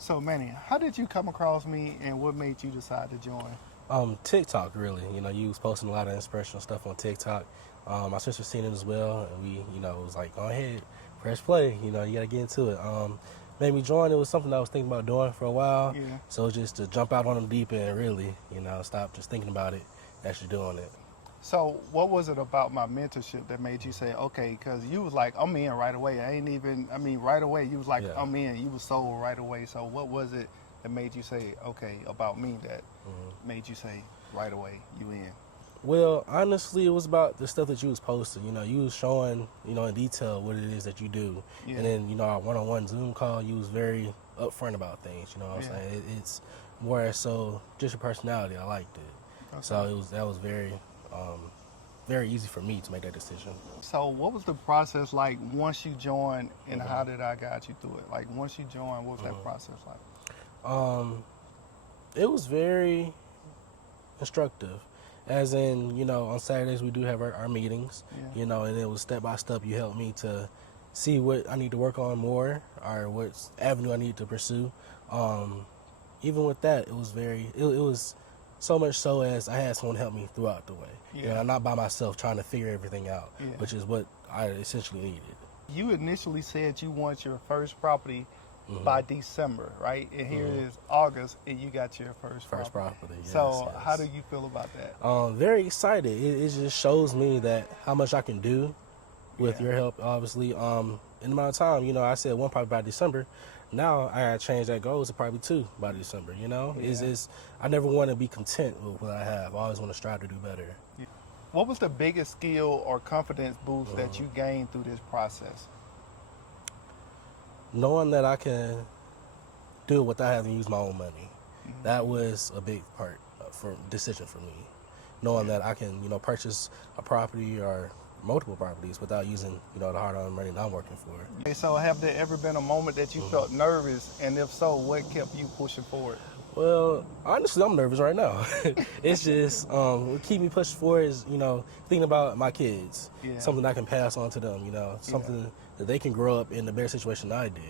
So Manny, how did you come across me and what made you decide to join? TikTok, really. You was posting a lot of inspirational stuff on TikTok. My sister seen it as well, and we, was like, go ahead, press play. You gotta get into it. Made me join. It was something I was thinking about doing for a while. Yeah. So just to jump out on the deep end, really, stop just thinking about it, actually doing it. So what was it about my mentorship that made you say, okay, because you was like, I'm in right away. Right away, you was like, Yeah. I'm in. You was sold right away. So what was it that made you say, okay, about me that made you say right away, you in? Well, honestly, it was about the stuff that you was posting. You was showing, in detail what it is that you do. Yeah. And then, our one-on-one Zoom call, you was very upfront about things. You know what I'm Yeah. saying? It's more so just your personality. I liked it. Okay. So that was very, very easy for me to make that decision. So what was the process like once you joined, and how did I guide you through it? Like once you joined, what was that process like? It was very instructive. As in, on Saturdays we do have our meetings, Yeah. and it was step by step. You helped me to see what I need to work on more or what avenue I need to pursue. Even with that, it was so much so as I had someone help me throughout the way. Yeah. I'm not by myself trying to figure everything out, Yeah. which is what I essentially needed. You initially said you want your first property by December, right? And here it is August, and you got your first property. Yes, So yes. how do you feel about that? Very excited. It just shows me that how much I can do with Yeah. your help, obviously. In the amount of time, I said one probably by December. Now I gotta change that goal to probably two by December. Yeah. I never want to be content with what I have. I always want to strive to do better. What was the biggest skill or confidence boost that you gained through this process? Knowing that I can do it without having to use my own money, that was a big part for decision for me. Knowing that I can, purchase a property or multiple properties without using, the hard-earned money that I'm working for. Okay, so have there ever been a moment that you felt nervous, and if so, what kept you pushing forward? Well, honestly, I'm nervous right now. It's just what keep me pushing forward is, thinking about my kids, Yeah. something I can pass on to them, something that they can grow up in the better situation I did.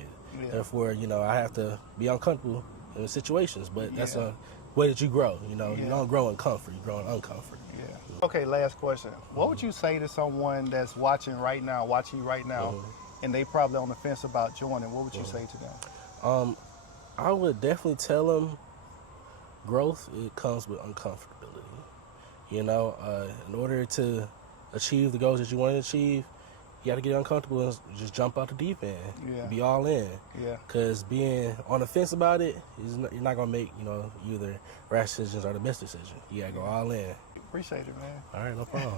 Yeah. Therefore, I have to be uncomfortable in situations, but that's Yeah. a way that you grow. You Yeah. don't grow in comfort, you grow in uncomfort. Yeah. Okay, last question. What would you say to someone that's watching you right now, and they probably on the fence about joining? What would you say to them? I would definitely tell them growth, it comes with uncomfortability. In order to achieve the goals that you want to achieve, you got to get uncomfortable and just jump out the deep end. Yeah. Be all in. Yeah. Because being on the fence about it, you're not going to make, either rash decisions or the best decision. You got to go all in. Appreciate it, man. All right, no problem.